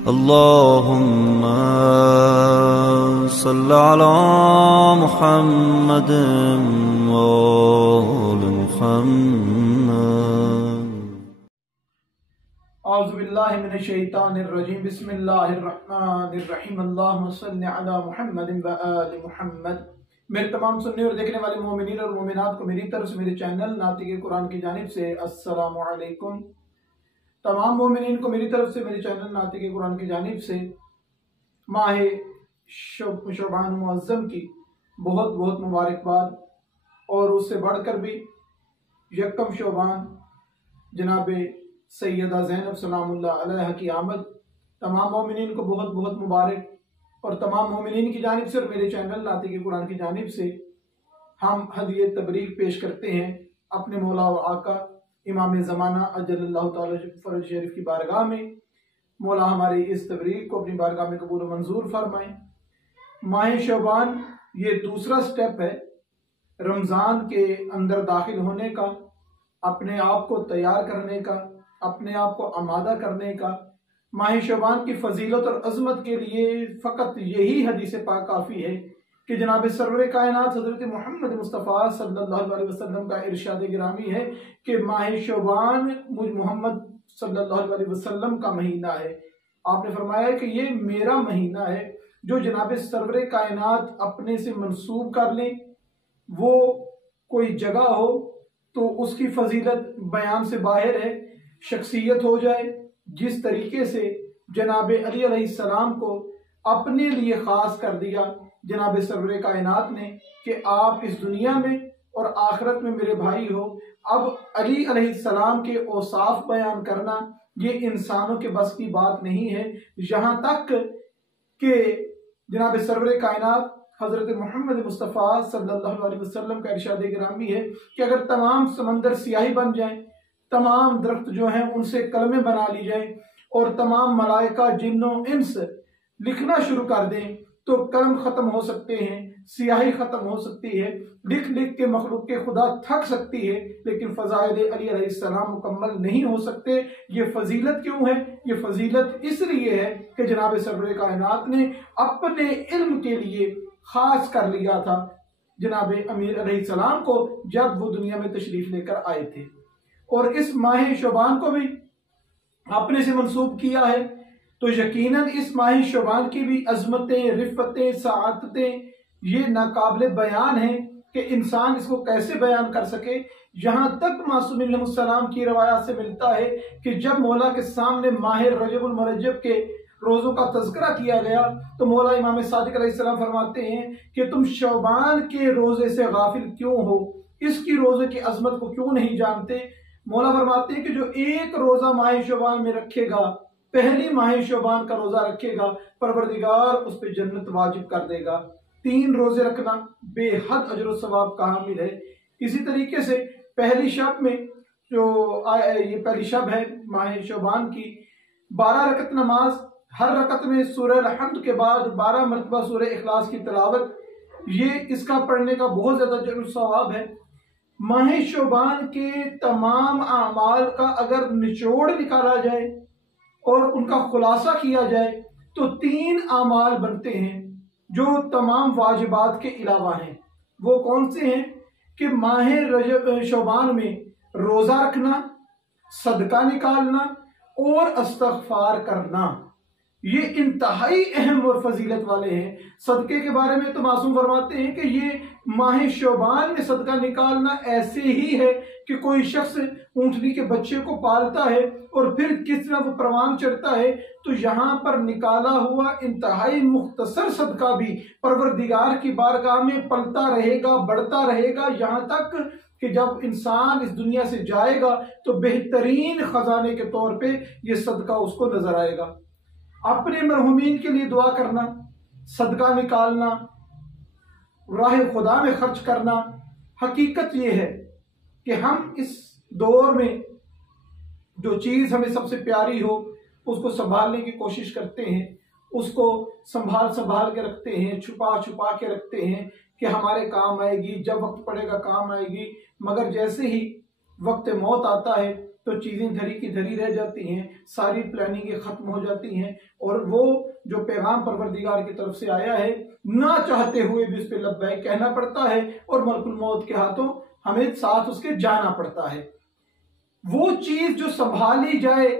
अल्लाहुम्मा सल्लि अला मुहम्मद व आलि मुहम्मद। औज़ु बिल्लाहि मिनश शैतानिर रजीम। बिस्मिल्लाहिर रहमानिर रहीम। अल्लाहुम्मा सल्लि अला मुहम्मद व आलि मुहम्मद। मेरे तमाम सुनने और देखने वाले मोमिनीन और मोमिनात को मेरी तरफ से मेरे चैनल नातिक़े कुरान की जानिब से अस्सलामु अलैकुम। तमाम मोमिनीन को मेरी तरफ से मेरे चैनल नातिक़े कुरान की जानिब से माह शअबान मुअज़्ज़म की बहुत बहुत मुबारकबाद। और उससे बढ़कर भी यकम शअबान जनाब सैयदा ज़ैनब सलामुल्लाह अलैहा की आमद तमाम मोमिनीन को बहुत बहुत मुबारक। और तमाम मोमिनीन की जानिब से और मेरे चैनल नातिक़े कुरान की जानिब से हम हदिये तबरीक पेश करते हैं अपने मौला व आका इमाम ज़माना अजल्लल्लाहु ताला फर्ज शरीफ की बारगाह में। मौला हमारी इस तबरीक को अपनी बारगाह में कबूल मंजूर फरमाएं। माह शअबान ये दूसरा स्टेप है रमज़ान के अंदर दाखिल होने का, अपने आप को तैयार करने का, अपने आप को आमादा करने का। माह शअबान की फजीलत और अजमत के लिए फ़कत यही हदीस पाक काफ़ी है कि जनाब सरवर कायनात हज़रत मोहम्मद मुस्तफ़ा सल्लल्लाहु अलैहि वसल्लम का इरशाद गिरामी है कि माह शअबान मुझ मोहम्मद सल्लल्लाहु अलैहि वसल्लम का महीना है। आपने फरमाया कि ये मेरा महीना है। जो जनाब सरवर कायनात अपने से मंसूब कर लें, वो कोई जगह हो तो उसकी फजीलत बयान से बाहर है। शख्सियत हो जाए, जिस तरीके से जनाब अली अलैहिस्सलाम को अपने लिए ख़ास कर दिया जनाब सरवर कायनात ने कि आप इस दुनिया में और आखिरत में मेरे भाई हो। अब अली अलैहिस्सलाम के औसाफ बयान करना ये इंसानों के बस की बात नहीं है। यहाँ तक कि जनाब सरवर कायनात हज़रत मोहम्मद मुस्तफ़ा सल्लल्लाहु अलैहि वसल्लम का इरशाद गिरामी है कि अगर तमाम समंदर स्याही बन जाएं, तमाम दरख्त जो हैं उनसे कलमें बना ली जाए और तमाम मलाइका जिन्नो इंस लिखना शुरू कर दें तो कलम खत्म हो सकते हैं, स्याही खत्म हो सकती है, लिख लिख के मखलूक के खुदा थक सकती है, लेकिन फ़ज़ाइल अली अलैहिस्सलाम मुकम्मल नहीं हो सकते। ये फजीलत क्यों है? ये फजीलत इसलिए है कि जनाब सरवर कायनात ने अपने इल्म के लिए खास कर लिया था जनाब अमीर अलैहिस्सलाम को जब वो दुनिया में तशरीफ लेकर आए थे। और इस माह शअबान को भी अपने से मंसूब किया है तो यकीनन इस माह शअबान की भी अजमतें, रिफ़तें, सआदतें ये नाकाबिले बयान है कि इंसान इसको कैसे बयान कर सके। यहाँ तक मासूम अलैहिस्सलाम की रवायत से मिलता है कि जब मौला के सामने माह रजबुल मुरज्जब के रोज़ों का तज़किरा किया गया तो मौला इमाम सादिक अलैहिस्सलाम फरमाते हैं कि तुम शअबान के रोज़े से गाफिल क्यों हो, इसकी रोज़े की अजमत को क्यों नहीं जानते। मौला फरमाते हैं कि जो एक रोज़ा माह शअबान में रखेगा, पहली माह शअबान का रोज़ा रखेगा, परवरदिगार उस पर जन्नत वाजिब कर देगा। 3 रोज़े रखना बेहद अजर व सवाब का हामिल है। इसी तरीके से पहली शब में ये पहली शब है माह शअबान की, 12 रकत नमाज, हर रकत में सूरह अल-हम्द के बाद 12 मरतबा सूरह इखलास की तिलावत, ये इसका पढ़ने का बहुत ज़्यादा अजर व सवाब है। माह शअबान के तमाम आमाल का अगर निचोड़ निकाला जाए और उनका खुलासा किया जाए तो 3 आमाल बनते हैं जो तमाम वाजिबात के अलावा हैं। वो कौन से हैं कि माह रजब शअबान में रोज़ा रखना, सदका निकालना और इस्तग़फ़ार करना, ये इंतहाई अहम और फजीलत वाले हैं। सदक़े के बारे में तो मासूम फरमाते हैं कि ये माह शअबान में सदका निकालना ऐसे ही है कि कोई शख्स ऊँटनी के बच्चे को पालता है और फिर किस तरह वो परवान चढ़ता है, तो यहाँ पर निकाला हुआ इंतहाई मुख्तसर सदका भी परवरदिगार की बारगाह में पलता रहेगा, बढ़ता रहेगा, यहाँ तक कि जब इंसान इस दुनिया से जाएगा तो बेहतरीन खजाने के तौर पे ये सदका उसको नजर आएगा। अपने मरहुमीन के लिए दुआ करना, सदका निकालना, राह खुदा में खर्च करना, हकीकत ये है कि हम इस दौर में जो चीज़ हमें सबसे प्यारी हो उसको संभालने की कोशिश करते हैं, उसको संभाल के रखते हैं, छुपा के रखते हैं कि हमारे काम आएगी, जब वक्त पड़ेगा काम आएगी। मगर जैसे ही वक्त मौत आता है तो चीजें धरी की धरी रह जाती हैं, सारी प्लानिंगें खत्म हो जाती हैं और वो जो पैगाम परवरदिगार की तरफ से आया है ना चाहते हुए भी उस पर लब्बैक कहना पड़ता है और मलकुल मौत के हाथों हमें साथ उसके जाना पड़ता है। वो चीज जो संभाली जाए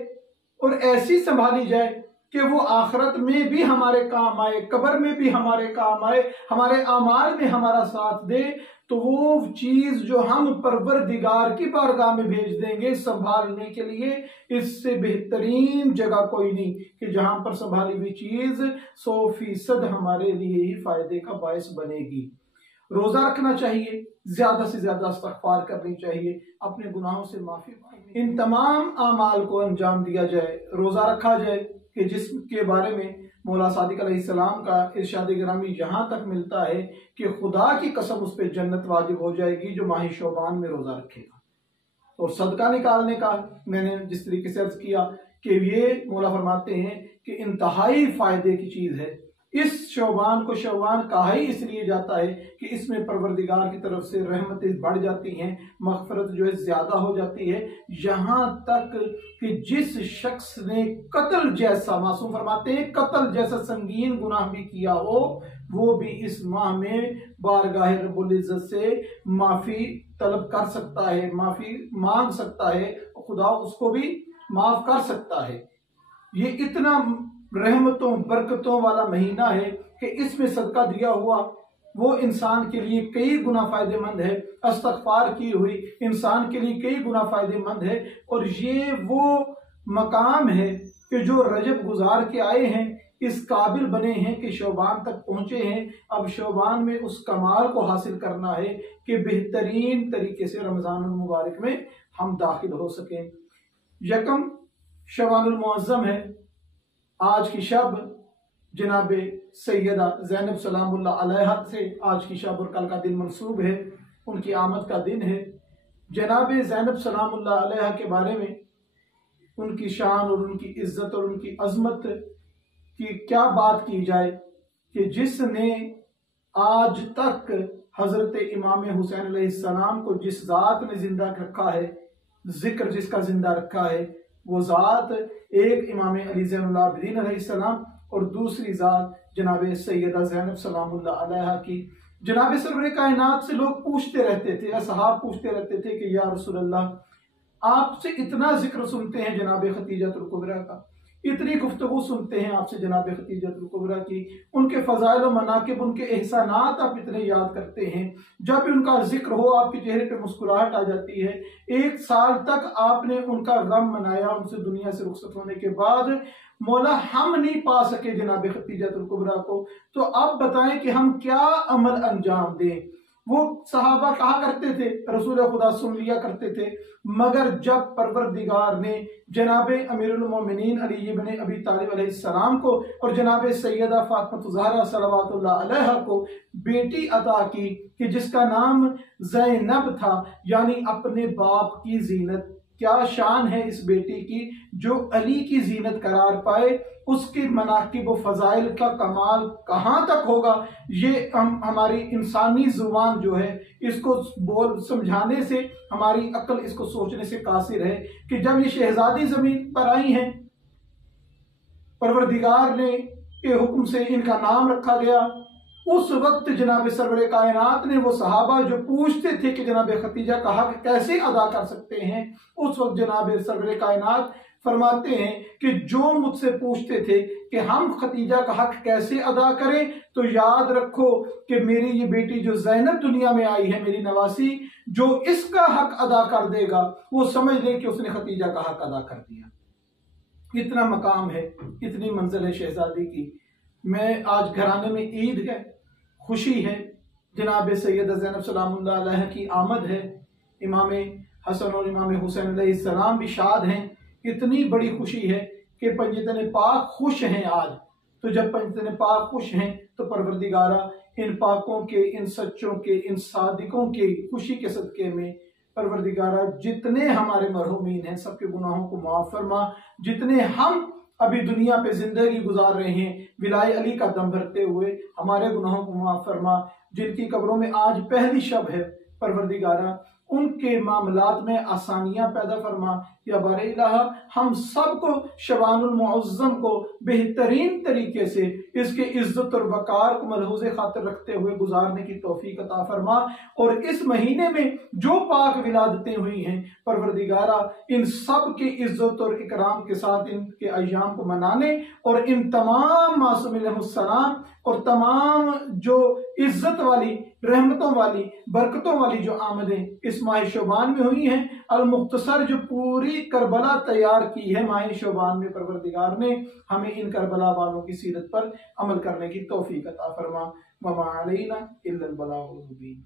और ऐसी संभाली जाए कि वो आखिरत में भी हमारे काम आए, कब्र में भी हमारे काम आए, हमारे आमाल में हमारा साथ दे, तो वो चीज जो हम परवरदिगार की बारगाह में भेज देंगे संभालने के लिए, इससे बेहतरीन जगह कोई नहीं कि जहां पर संभाली हुई चीज 100% हमारे लिए ही फायदे का बायस बनेगी। रोजा रखना चाहिए, ज्यादा से ज्यादा इस्तग़फ़ार करनी चाहिए, अपने गुनाहों से माफी मांगनी, इन तमाम आमाल को अंजाम दिया जाए, रोजा रखा जाए कि जिसके बारे में मौला सादिक अलैहिस्सलाम का इरशाद गिरामी यहाँ तक मिलता है कि खुदा की कसम उस पर जन्नत वाजिब हो जाएगी जो माह शौबान में रोजा रखेगा। और सदका निकालने का मैंने जिस तरीके से अर्ज किया कि ये मौला फरमाते हैं कि इंतहाई फायदे की चीज है। इस शौबान को शौबान कहा ही इसलिए जाता है कि इसमें परवरदिगार की तरफ से रहमतें बढ़ जाती हैं, मग़फ़िरत जो है ज्यादा हो जाती है, यहाँ तक कि जिस शख्स ने कत्ल जैसा, मासूम फरमाते हैं कत्ल जैसा संगीन गुनाह भी किया हो, वो भी इस माह में बारगाह रब्बुल इज़्ज़त से माफी तलब कर सकता है, माफी मांग सकता है, खुदा उसको भी माफ कर सकता है। ये इतना रहमतों बरकतों वाला महीना है कि इसमें सदका दिया हुआ वो इंसान के लिए कई गुना फायदेमंद है, इस्तग़फ़ार की हुई इंसान के लिए कई गुना फायदेमंद है। और ये वो मकाम है कि जो रजब गुजार के आए हैं इस काबिल बने हैं कि शौबान तक पहुंचे हैं। अब शौबान में उस कमाल को हासिल करना है कि बेहतरीन तरीके से रमजान मुबारक में हम दाखिल हो सकें। यकम शवानुल मुअज़्ज़म है, आज की शब जनाब सैयदा ज़ैनब सलामुल्लाह अलैहा से आज की शब और कल का दिन मंसूब है, उनकी आमद का दिन है। जनाब ज़ैनब सलामुल्लाह अलैहा के बारे में उनकी शान और उनकी इज्जत और उनकी अजमत की क्या बात की जाए कि जिसने आज तक हजरत इमाम हुसैन अलैहिस्सलाम को जिस जात ने जिंदा रखा है, जिक्र जिसका जिंदा रखा है, वो जात एक इमाम अली ज़ैनुल आबिदीन अलैहिस्सलाम और दूसरी जात जनाब सैयदा ज़ैनब सलामुल्लाह अलैहा की। जनाब सरवर कायनात से लोग पूछते रहते थे, असहाब पूछते रहते थे कि या रसूल अल्लाह आपसे इतना जिक्र सुनते हैं जनाब खतीजतुल कुबरा का, इतनी गुफ्तगू सुनते हैं आपसे जनाब खतीजतुल कुबरा की, उनके फजाइल व मनाकिब, उनके एहसानात आप इतने याद करते हैं, जब भी उनका जिक्र हो आपके चेहरे पे मुस्कुराहट आ जाती है। 1 साल तक आपने उनका गम मनाया, उनसे दुनिया से रुखसत होने के बाद मौला हम नहीं पा सके जनाब खतीजतुल कुबरा को, तो अब बताएं कि हम क्या अमल अंजाम दें। वो सहाबा कहा करते थे रसूल खुदा सुन लिया करते थे, मगर जब परवरदिगार ने जनाब अमीरुल मोमिनीन अली इब्न अबी तालिब अलैहिस्सलाम को और जनाब सैयदा फातिमा ज़हरा सलवातुल्लाह अलैहा को बेटी अता की कि जिसका नाम ज़ैनब था, यानी अपने बाप की जीनत, क्या शान है इस बेटी की जो अली की जीनत करार पाए, उसके मनाकिब व फजाइल का कमाल कहाँ तक होगा, ये हमारी इंसानी जुबान जो है इसको बोल समझाने से, हमारी अक्ल इसको सोचने से कासिर है कि जब ये शहजादी जमीन पर आई हैं, परवरदिगार ने के हुक्म से इनका नाम रखा गया, उस वक्त जनाब सरवर कायनात ने वो सहाबा जो पूछते थे कि जनाब खतीजा का हक कैसे अदा कर सकते हैं, उस वक्त जनाब सरवर कायनात फरमाते हैं कि जो मुझसे पूछते थे कि हम खतीजा का हक कैसे अदा करें, तो याद रखो कि मेरी ये बेटी जो ज़ैनब दुनिया में आई है, मेरी नवासी, जो इसका हक अदा कर देगा वो समझ ले कि उसने खतीजा का हक अदा कर दिया। इतना मकाम है, इतनी मंजिल है शहजादी की। मैं आज घराने में ईद है, खुशी है, जनाब सैयदा ज़ैनब सलामुल्लाह अलैहा की आमद है, इमाम हसन और इमाम हुसैन अलैहिस्सलाम भी शाद हैं। इतनी बड़ी खुशी है कि पंजतन पाक खुश हैं आज। तो जब पंजतन पाक खुश हैं तो परवरदिगारा इन पाकों के, इन सच्चों के, इन सादिकों के खुशी के सदके में परवरदिगारा जितने हमारे मरहूमीन हैं सबके गुनाहों को माफ फरमा, जितने हम अभी दुनिया पे जिंदगी गुजार रहे हैं विलाय अली का दम भरते हुए, हमारे गुनाहों को माफ फरमा। जिनकी कब्रों में आज पहली शब है, परवरदिगारा उनके मामलात में आसानियां पैदा फरमा। या बारे इलाहा हम सबको शबानुल मुअज़्ज़म को बेहतरीन तरीके से इसके इज्जत और वकार को मलहूज़ खातिर रखते हुए गुजारने की तौफीक अता फरमा। और इस महीने में जो पाक विलादतें हुई हैं परवरदिगारा, इन सब की इज्जत और इकराम के साथ इनके अय्याम को मनाने और इन तमाम मासूम अलैहिस्सलाम और तमाम जो इज्जत वाली, रहमतों वाली, बरकतों वाली जो आमदें इस माह शोबान में हुई हैं, अल मुख्तसर जो पूरी करबला तैयार की है माह शोबान में, परवरदिगार ने हमें इन करबला वालों की सीरत पर अमल करने की तौफीक अता फरमा। वमा अलैना इल्लल बलागुल मुबीन।